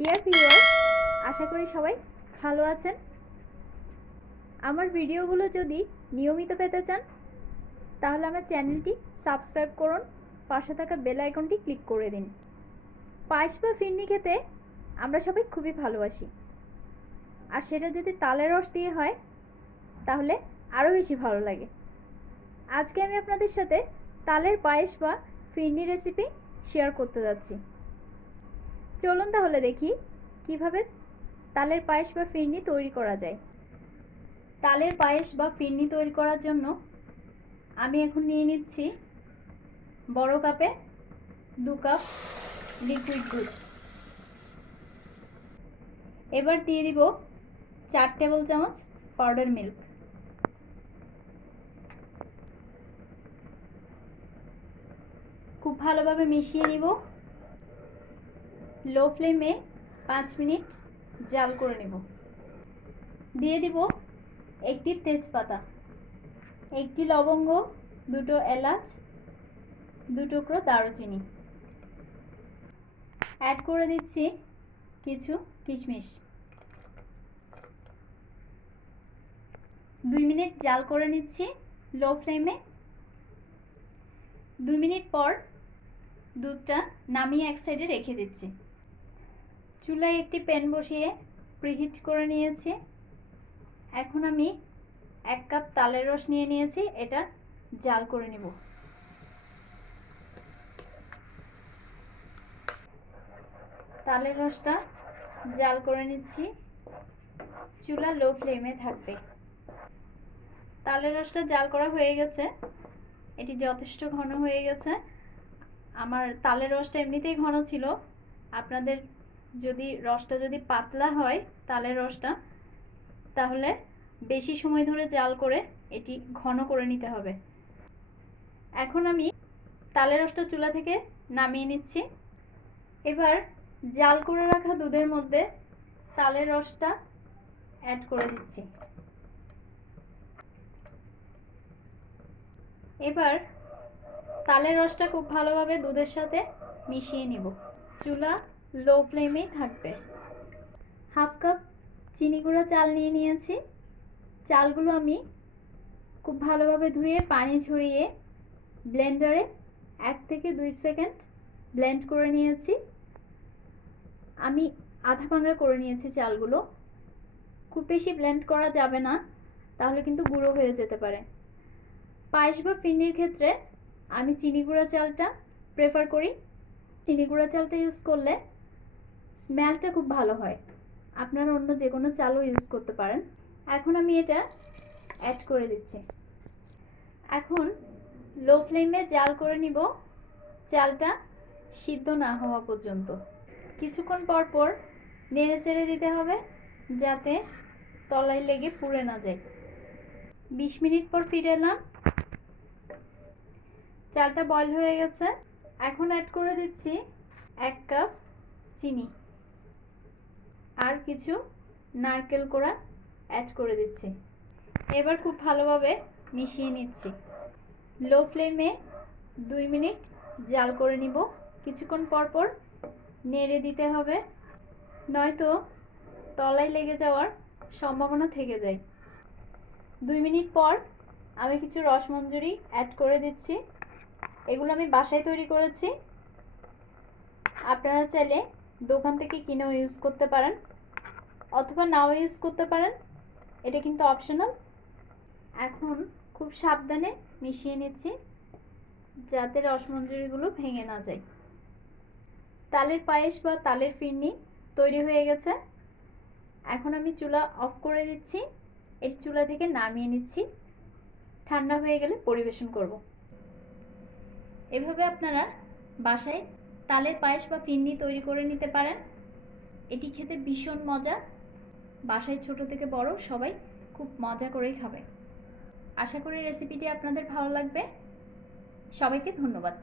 Dear viewers, আশা করি সবাই ভালো আছেন। আমার ভিডিওগুলো যদি নিয়মিত পেতে চান তাহলে আমার চ্যানেলটি সাবস্ক্রাইব করুন, পাশে থাকা বেল আইকনটি ক্লিক করে দিন। পায়েস বা ফিরনি খেতে আমরা সবাই খুবই ভালোবাসি, আর সেটা যদি তালের রস দিয়ে হয় তাহলে আরও বেশি ভালো লাগে। আজকে আমি আপনাদের সাথে তালের পায়েস বা ফিরনি রেসিপি শেয়ার করতে যাচ্ছি। চলুন তাহলে দেখি কিভাবে তালের পায়েস বা ফিরনি তৈরি করা যায়। তালের পায়েস বা ফিরনি তৈরি করার জন্য আমি এখন নিয়ে নিচ্ছি বড় কাপে 2 কাপ লিকুইড দুধ। এবার দিয়ে দিব 4 টেবিল চামচ পাউডার মিল্ক। খুব ভালোভাবে মিশিয়ে নিব। লো ফ্লেমে 5 মিনিট জাল করে নেব। দিয়ে দিব একটি তেজপাতা, একটি লবঙ্গ, 2টো এলাচ, 2 টুকরো দারুচিনি। অ্যাড করে দিচ্ছি কিছু কিশমিশ। 2 মিনিট জাল করে নিচ্ছি লো ফ্লেমে। 2 মিনিট পর দুধটা নামিয়ে এক সাইডে রেখে দিচ্ছি। চুলায় একটি প্যান বসিয়ে প্রিহিট করে নিয়েছি। এখন আমি 1 কাপ তালের রস নিয়ে নিয়েছি, এটা জাল করে নেব। তালের রসটা জাল করে নিচ্ছি, চুলা লো ফ্লেমে থাকবে। তালের রসটা জাল করা হয়ে গেছে, এটি যথেষ্ট ঘন হয়ে গেছে। আমার তালের রসটা এমনিতেই ঘন ছিল, আপনাদের রসটা যদি পাতলা হয় তালের রসটা, তাহলে বেশি সময় ধরে জাল করে এটি ঘন করে নিতে হবে। এখন আমি তালের রসটা চুলা থেকে নামিয়ে নিচ্ছি। এবার জাল করে রাখা দুধের মধ্যে তালের রসটা অ্যাড করে দিচ্ছি। এবার তালের রসটা খুব ভালোভাবে দুধের সাথে মিশিয়ে নিব। চুলা লো ফ্লেমেই থাকবে। 1/2 কাপ চিনিগুড়া চাল নিয়ে নিয়েছি। চালগুলো আমি খুব ভালোভাবে ধুয়ে পানি ঝরিয়ে ব্লেন্ডারে 1 থেকে 2 সেকেন্ড ব্লেন্ড করে নিয়েছি। আমি আধা ভাঙা করে নিয়েছি চালগুলো। খুব বেশি ব্লেন্ড করা যাবে না, তাহলে কিন্তু গুঁড়ো হয়ে যেতে পারে। পায়েস বা ফিরনির ক্ষেত্রে আমি চিনিগুড়া চালটা প্রেফার করি। চিনিগুড়া চালটা ইউজ করলে স্মেলটা খুব ভালো হয়। আপনারা অন্য যে কোনো চালও ইউজ করতে পারেন। এখন আমি এটা অ্যাড করে দিচ্ছি। এখন লো ফ্লেমে জাল করে নিব, চালটা সিদ্ধ না হওয়া পর্যন্ত। কিছুক্ষণ পর পর নেড়ে চেড়ে দিতে হবে যাতে তলায় লেগে পুড়ে না যায়। 20 মিনিট পর ফিরে এলাম, চালটা বয়েল হয়ে গেছে। এখন অ্যাড করে দিচ্ছি 1 কাপ চিনি আর কিছু নারকেল কোড়া অ্যাড করে দিচ্ছি। এবার খুব ভালোভাবে মিশিয়ে নিচ্ছি। লো ফ্লেমে 2 মিনিট জাল করে নিব। কিছুক্ষণ পর পর নেড়ে দিতে হবে, নয়তো তলায় লেগে যাওয়ার সম্ভাবনা থেকে যায়। 2 মিনিট পর আমি কিছু রসমঞ্জরি অ্যাড করে দিচ্ছি। এগুলো আমি বাসায় তৈরি করেছি, আপনারা চাইলে দোকান থেকে কিনেও ইউজ করতে পারেন অথবা নাও ইউজ করতে পারেন, এটা কিন্তু অপশনাল। এখন খুব সাবধানে মিশিয়ে নিচ্ছি যাতে রসমঞ্জরিগুলো ভেঙে না যায়। তালের পায়েস বা তালের ফিরনি তৈরি হয়ে গেছে। এখন আমি চুলা অফ করে দিচ্ছি, এই চুলা থেকে নামিয়ে নিচ্ছি। ঠান্ডা হয়ে গেলে পরিবেশন করব। এভাবে আপনারা বাসায় তালের পায়েস বা ফিরনি তৈরি করে নিতে পারেন। এটি খেতে ভীষণ মজা, বাসায় ছোট থেকে বড় সবাই খুব মজা করেই খাবে। আশা করি রেসিপিটি আপনাদের ভালো লাগবে। সবাইকে ধন্যবাদ।